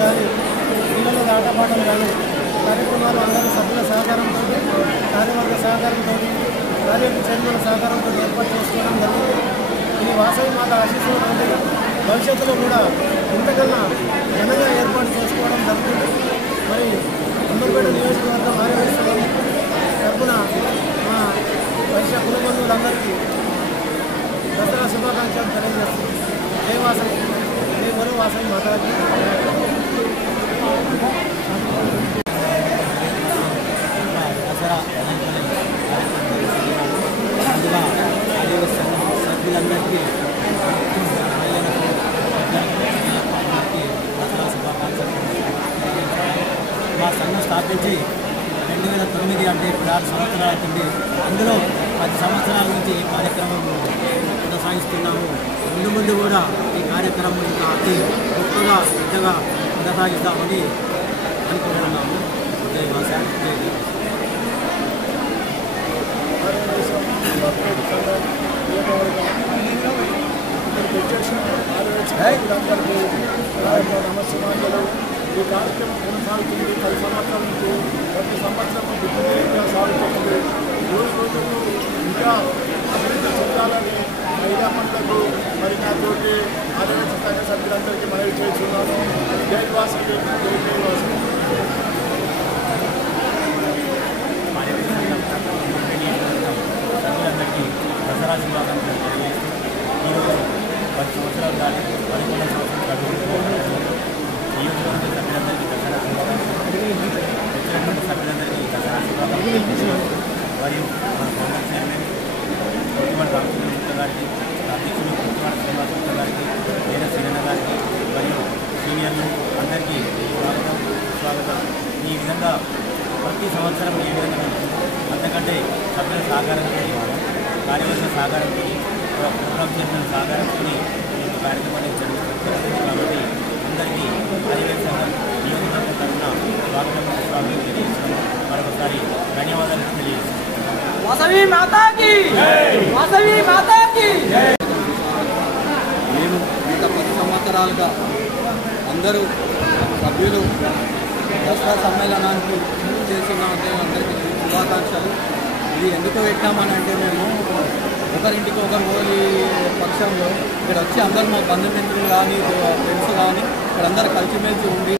కానీ పిల్లల ఆటపాటలు కానీ కార్యక్రమాలు అందరూ సభ్యుల సహకారంతో కార్యవర్గ సహకారంతో కార్యవర్గ చైర్మన్ల సహకారంతో ఏర్పాటు చేసుకోవడం జరిగింది. ఈ వాసవి మాత ఆశీస్సుల నుండి భవిష్యత్తులో కూడా ఇంతకన్నా ఘనంగా ఏర్పాటు చేసుకోవడం జరుగుతుంది. మరి అంబర్పేట నియోజకవర్గం ఆర్యవేశ్వరం తరఫున మా వైశ్య కుల బంధువులందరికీ దసరా శుభాకాంక్షలు తెలియజేస్తుంది. జై వాసవి, జై గురు వాసవి మాతాకి. దసరా ముందుగా సభ్యులందరికీ దసరా శుభాకాంక్షలు. మా సంఘం స్థాపించి 2009 అంటే 6 సంవత్సరాలు అవుతుంది. అందులో 10 సంవత్సరాల నుంచి ఈ కార్యక్రమం కొనసాగిస్తున్నాము. ముందు కూడా ఈ కార్యక్రమం ఇంకా అతి గొప్పగా పెద్దగా కొనసాగిస్తామని అనుకుంటున్నాము. జై వాసవి, జై నమస్కారాలు. ఈ కార్యక్రమం కొనసాగుతుంది 10 సంవత్సరాల నుంచి. ప్రతి సంవత్సరం దిగ్విజయంగా సాగుతుంది. రోజు రోజుకు ఇంకా అభివృద్ధి చెందాలని మహిళా మండలకు మరి నాతోటి ఆదివాసీ సంఘ సభ్యులందరికీ మనవి చేస్తున్నాను. జై వాసవి, జై వాసవి. సభ్యులందరికీ దసరా శుభాకాంక్షలు తెలియజేస్తూ ఈరోజు 10 సంవత్సరాలు దాటి 11 సంవత్సరాలు నియోజకవర్గ సభ్యులందరికీ దసరా శుభాకాంక్షలు. వచ్చినటువంటి సభ్యులందరికీ దసరా శుభాకాంక్షలు. మరియు మన గవర్నమెంట్ చైర్మన్ కొట్టివాడ రామచంద్రగుప్త గారికి, అధ్యక్షులు కొట్టివాడ శ్రీనివాసగుప్త గారికి, వేరే శ్రీరణ గారికి మరియు సీనియర్లు అందరికీ స్వాగతం. ఈ విధంగా ప్రతి సంవత్సరం ఏ విధంగా అంతకంటే సభ్యుల సహకారంతో కార్యవర్గ సహకారంతో ప్రోగ్రామ్ చైర్మన్ సహకారంతో ఈ కార్యక్రమాన్ని జరుగుతుంది. కాబట్టి అందరికీ ఆదివాసీ సంఘం నియోజకవర్గం తరఫున స్వాగతం తెలియజేస్తున్నాము. మరొకసారి ధన్యవాదాలు తెలియజేస్తున్నాము. వాసవి మాతాకి వాసవి మాతాకి. మేము గత 10 సంవత్సరాలుగా అందరూ సభ్యులు దసరా సమ్మేళనానికి చేస్తున్నామంటే అందరికీ శుభాకాంక్షలు. ఇది ఎందుకు పెట్టామని అంటే మేము ఒకరింటికి ఒకరు పోలి పక్షంలో ఇక్కడ వచ్చి అందరూ మా బంధుమిత్రులు కానీ ఫ్రెండ్స్ కానీ ఇక్కడ అందరూ కలిసిమెలిసి